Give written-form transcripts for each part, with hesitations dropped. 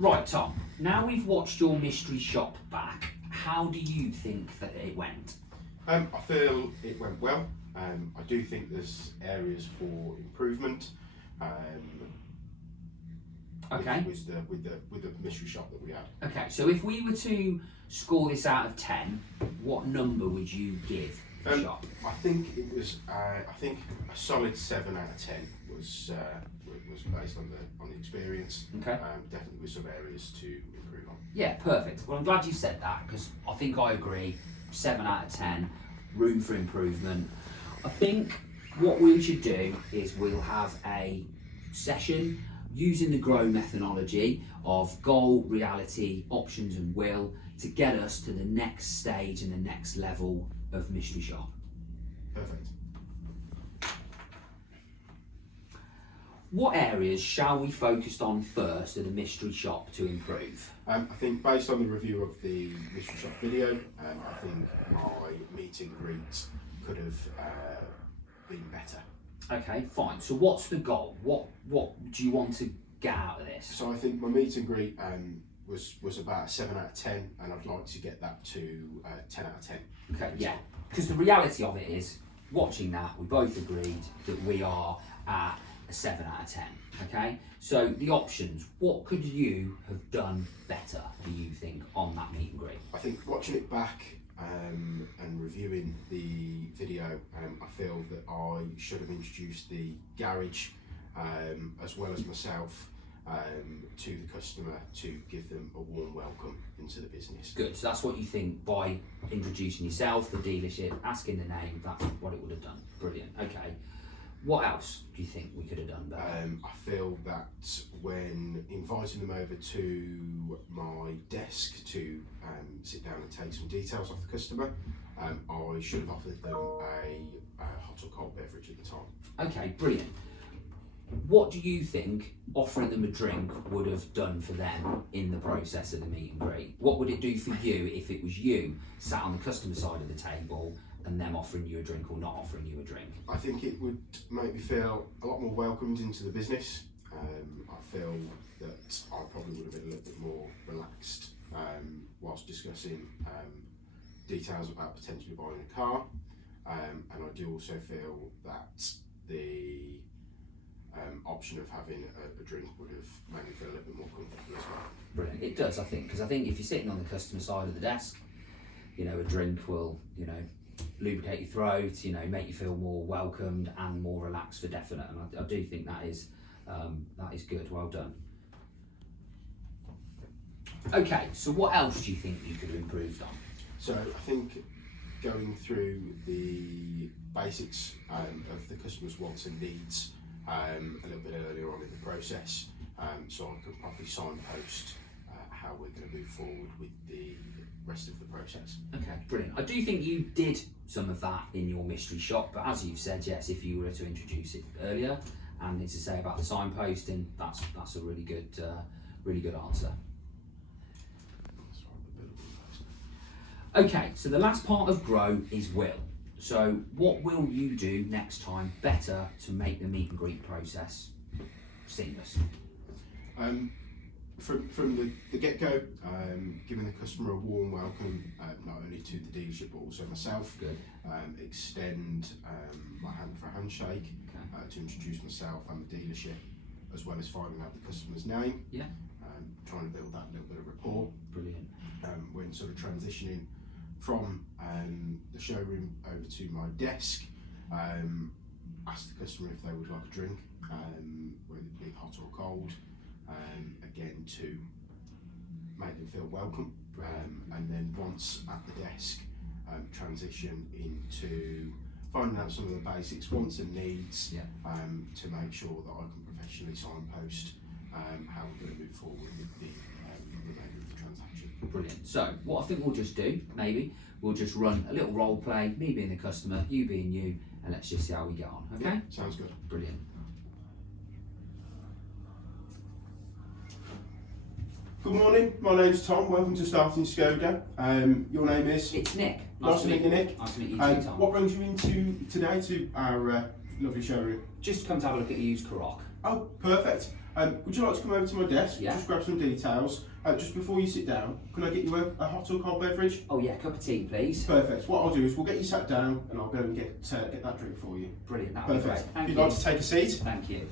Right, Tom, now we've watched your mystery shop back, how do you think that it went? I feel it went well. I do think there's areas for improvement. Okay. With the mystery shop that we had. Okay, so if we were to score this out of 10, what number would you give the shop? I think it was. I think a solid 7 out of 10 was based on the experience. Okay. Definitely with some areas to improve on. Yeah, perfect. Well, I'm glad you said that because I think I agree. 7 out of 10, room for improvement. I think what we should do is we'll have a session using the GROW methodology of goal, reality, options and will to get us to the next stage and the next level of mystery shop. Perfect. What areas shall we focus on first at the mystery shop to improve? I think based on the review of the mystery shop video, I think my meet and greet could have been better. Okay, fine. So what's the goal? What do you want to get out of this? So I think my meet and greet was about a 7 out of 10, and I'd like to get that to 10 out of 10. Okay, yeah. Because the reality of it is, watching that, we both agreed that we are at a 7 out of 10. Okay, so the options. What could you have done better, do you think, on that meet and greet? I think watching it back and reviewing the video, I feel that I should have introduced the garage as well as myself to the customer to give them a warm welcome into the business. Good, so that's what you think by introducing yourself, the dealership, asking the name, that's what it would have done. Brilliant, okay. What else do you think we could have done better? I feel that when inviting them over to my desk to sit down and take some details off the customer, I should have offered them a hot or cold beverage at the time. Okay, brilliant. What do you think offering them a drink would have done for them in the process of the meet and greet? What would it do for you if it was you sat on the customer side of the table and them offering you a drink or not offering you a drink? I think it would make me feel a lot more welcomed into the business. I feel that I probably would have been a little bit more relaxed whilst discussing details about potentially buying a car. And I do also feel that the option of having a drink would have made me feel a little bit more comfortable as well. Brilliant. It does, I think, because I think if you're sitting on the customer side of the desk, you know, a drink will, you know, lubricate your throat, you know, make you feel more welcomed and more relaxed for definite. And I do think that is good. Well done. Okay, so what else do you think you could have improved on? So I think going through the basics of the customer's wants and needs a little bit earlier on in the process, so I can properly signpost how we're going to move forward with the rest of the process. Okay, brilliant. I do think you did some of that in your mystery shop, but as you've said, yes, if you were to introduce it earlier and to say about the signposting, that's a really good answer. Okay, so the last part of GROW is will. So what will you do next time better to make the meet and greet process seamless? From the get-go, giving the customer a warm welcome, not only to the dealership but also myself. Good. Extend my hand for a handshake, Okay. to introduce myself and the dealership, as well as finding out the customer's name. Yeah. Trying to build that little bit of rapport. Brilliant. When sort of transitioning from the showroom over to my desk, ask the customer if they would like a drink, whether it be hot or cold, again to make them feel welcome, and then once at the desk, transition into finding out some of the basics, wants and needs, Yeah. to make sure that I can professionally signpost how we're going to move forward with the remainder of the transaction. Brilliant. So what I think we'll just do, maybe, we'll just run a little role play, me being the customer, you being you, and let's just see how we get on, okay? Yeah, sounds good. Brilliant. Good morning, my name's Tom, welcome to Starting Skoda. Your name is? It's Nick. Nice to meet you, Nick. Nice to meet you too, Tom. What brings you into today to our lovely showroom. Just come to have a look at the used Karoq. Oh, perfect. Would you like to come over to my desk? Yeah. Just grab some details. Just before you sit down, can I get you a hot or cold beverage? Oh yeah, cup of tea, please. Perfect. What I'll do is we'll get you sat down and I'll go and get that drink for you. Brilliant, that'll be Perfect. great. Thank if you. you'd like to take a seat. Thank you.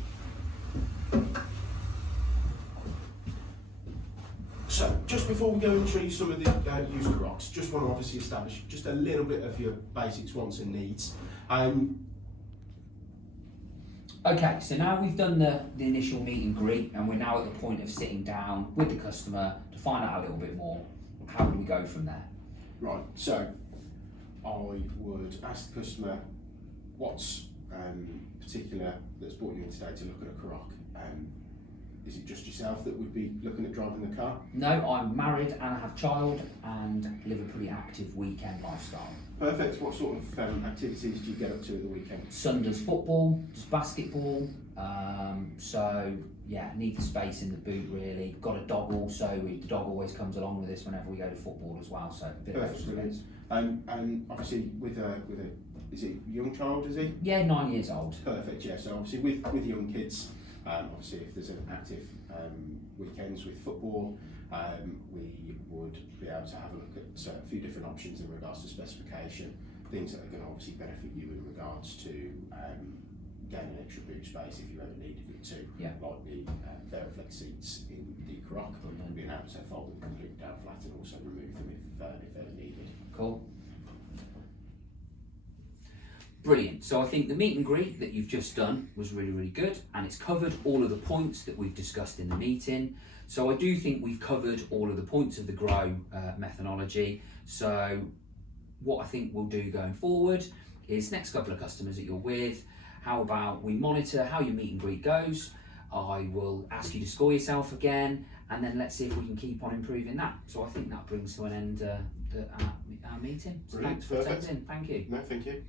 So, just before we go and show you some of the used Karoqs, just want to obviously establish just a little bit of your basics, wants and needs. Okay, so now we've done the initial meet and greet and we're now at the point of sitting down with the customer to find out a little bit more. How do we go from there? Right, so I would ask the customer what's particular that's brought you in today to look at a Karoq. Is it just yourself that would be looking at driving the car? No, I'm married and I have a child and live a pretty active weekend lifestyle. Perfect. What sort of activities do you get up to at the weekend? Son does football, does basketball, so yeah, need the space in the boot really. Got a dog also, the dog always comes along with us whenever we go to football as well, so a bit of extra space. And obviously with a is it a young child, is he? Yeah, 9 years old. Perfect, yeah. So obviously with young kids, obviously if there's an active weekends with football, we would be able to have a look at a few different options in regards to specification, things that are going to obviously benefit you in regards to gaining extra boot space if you ever needed it to. Yeah. Like the Veriflex seats in the Karoq, being able to fold them completely down flat and also remove them if ever needed. Cool. Brilliant. So I think the meet and greet that you've just done was really, really good, and it's covered all of the points that we've discussed in the meeting. So I do think we've covered all of the points of the GROW methodology. So what I think we'll do going forward is next couple of customers that you're with, how about we monitor how your meet and greet goes. I will ask you to score yourself again, and then let's see if we can keep on improving that. So I think that brings to an end our meeting. So Brilliant. thanks for attending. Thank you. No, thank you.